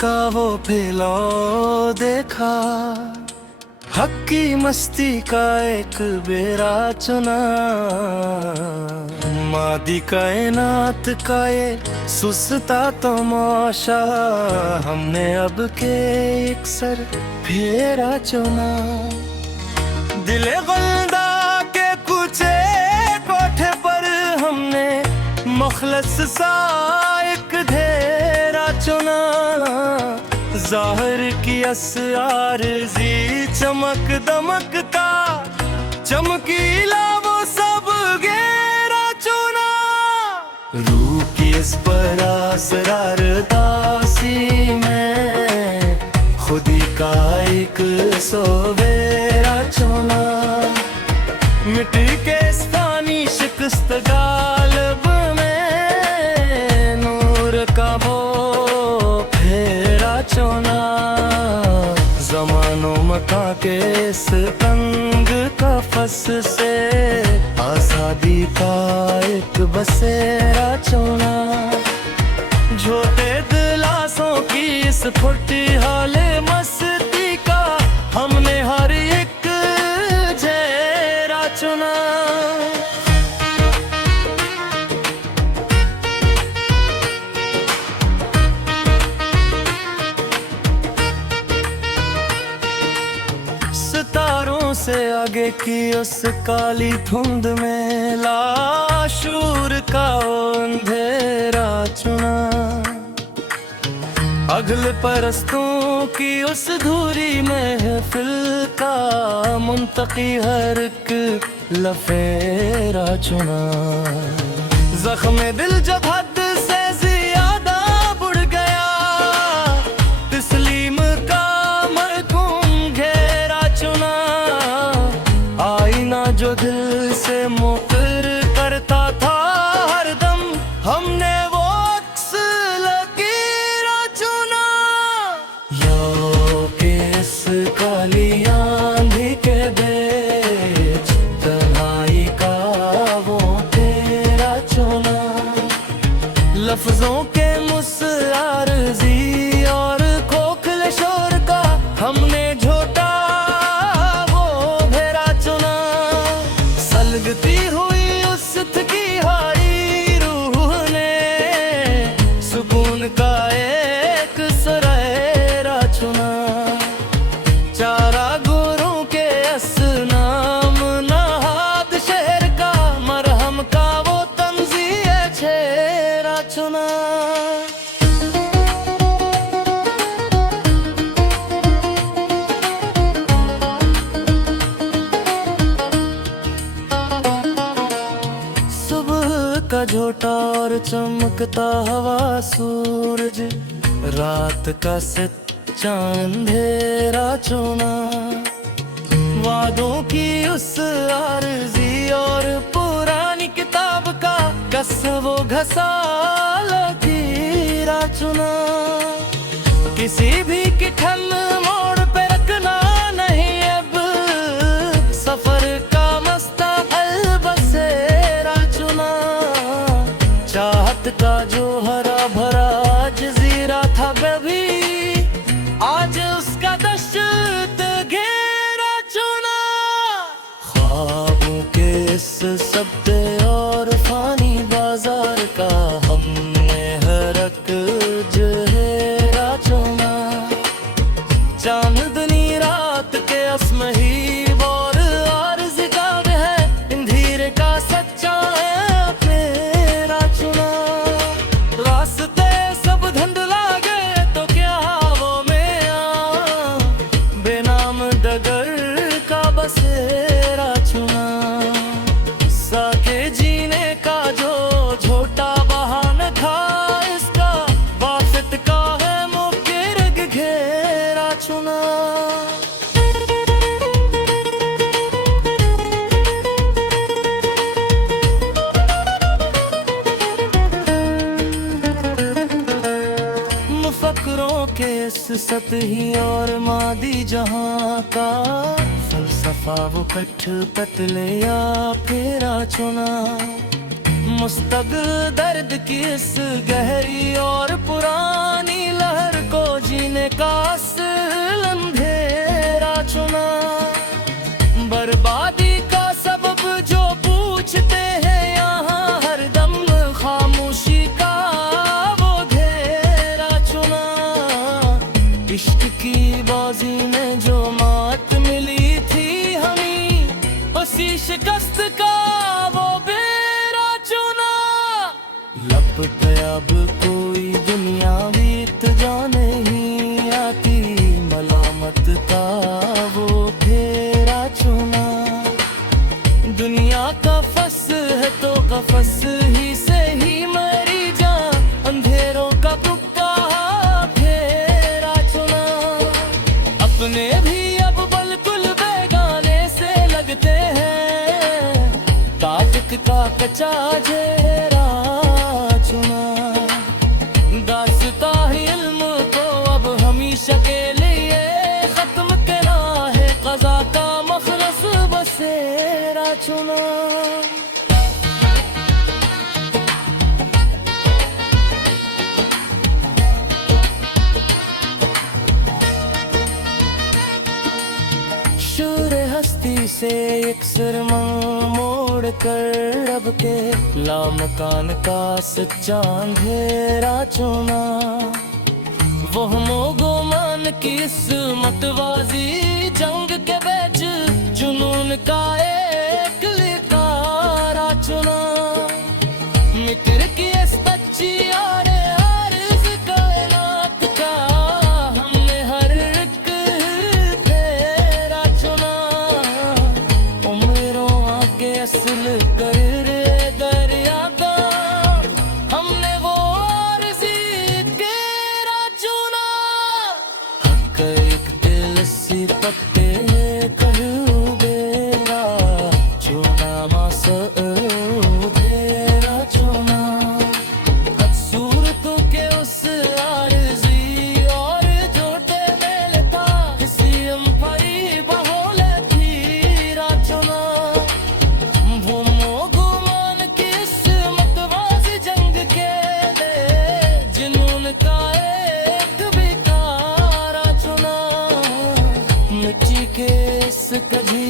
का वो फैलाव देखा, हक की मस्ती का एक बेरा चुना। मादी कायनात का ये सुस्ता तमाशा, हमने अब के एक सर फेरा चुना। दिले गुलदा के कुचे कोठे पर हमने मखलस सा एक ढेरा चुना। ज़ाहिर की असआरज़ी चमक दमक का, चमकीला वो सब गेरा चुना। रूह की इस पर असरार दासी में खुदी का एक सोवेरा चुना। मिट्टी के इस फानी शिकस्त गालब में नूर का वो फेरा चुना। ज़मानो मका के इस तंग कफस से आज़ादी का एक बसेरा चुना। झोटे दिलासों की इस फुटी हाले मस्ती का, हमने हर एक झेरा चुना। सितारों से आगे की उस काली धुंध में लाशूर का अंधेरा चुना। अगले परस्तों की उस धूरी महफिल का मुंतकी हर एक लफेरा चुना। जख्म दिल जब हद से ज्यादा बढ़ गया, तस्लीम का मरकूम घेरा चुना। आईना जो दिल से मुकर करता था हरदम, हमने वो अक्स लकीरा चुना। यो किस काली आंधी के बीच तन्हाई का वो तेरा चुना। लफ्जों के मुसआरज़ी और खोखले शोर का, हमने झोटा वो भेरा चुना। सलगती हुई उस थकी हारी रूह ने सुकून का एक सरेरा चुना। चारा गुरों के असनाम नहाद शहर का, मरहम का वो तंज़ीए छेरा चुना। का झोटा और चमकता हवा सूरज, रात का सच्चा अंधेरा चुना। वादों की उस आरज़ी और पुरानी किताब का कस वो घसा लकीरा चुना। किसी भी की ठल मोड़ पे रखना नहीं अब, सफर का मुस्तक़बिल बसेरा चुना। चाहत का जो हरा भरा जज़ीरा था कभी, आज उसका दहशत घेरा चुना। ख्वाबों के इस सब्ते और फानी बाजार का, हमने हर एक जहेरा चुना। चांदनी रात के असमहीब और आर्ज़ काग है, इंधीर का सच्चा है फेरा चुना। रास्ते सब धुंधला गए तो क्या वो में आ, बेनाम डगर का बसेरा चुना। साके जीने का जो झोटा बहाना था इसका, वाक़ित का है मुकिर घेरा चुना। मुफक्किरों के इस सतही और मादी जहां का फलसफा वो कठ पतले या फेरा चुना। मुस्तक़िल दर्द की इस गहरी और पुरानी लहर को जीने का असल अंधेरा चुना। बर्बादी का सबब जो पूछते हैं यहाँ हरदम, खामोशी का वो घेरा चुना। इश्क की बाजी में जो मात मिली थी हमें, उसी शिकस्त का वो बेरा चुना। लब पे अब कोई दुनिया बीत जाने ही आती, मलामत का वो फेरा चुना। दुनिया का फस है तो कफस ही से ही मरी जा, अंधेरों का तुक्का फेरा चुना। अपने भी अब बिल्कुल बेगाने से लगते हैं, ताजुक का कच्चा चेहरा चुना। दास्ता ही इल्म को अब हमेशा के लिए खत्म करना है, क़ज़ा का मखलस बसेरा चुना। शूर हस्ती से एक सिरमा मोड़ कर अब के लामकान का सच्चा अंधेरा चुना। वो मोगुमान की मतवाजी जंग के बीच जुनून का एक लिकारा चुना। मित्र की इस सच्ची आरे अर्ज़ कायनात का हमने हर एक फेरा चुना। उम्रों आके असल कर दरिया का हमने वो अर्ज़ी घेरा चुना। हक एक दिल सी पत्ते कहूँ बेरा चुना, मासूदेरा चुना। सूरतों के उस आरज़ी और जोटे में लेता, किसी अम्फरी बहोले थीरा चुना। वो मोगुमान की मतवाज़ी जंग के दे जुनून का एक बिकारा चुना। मिट्टी के इस कजी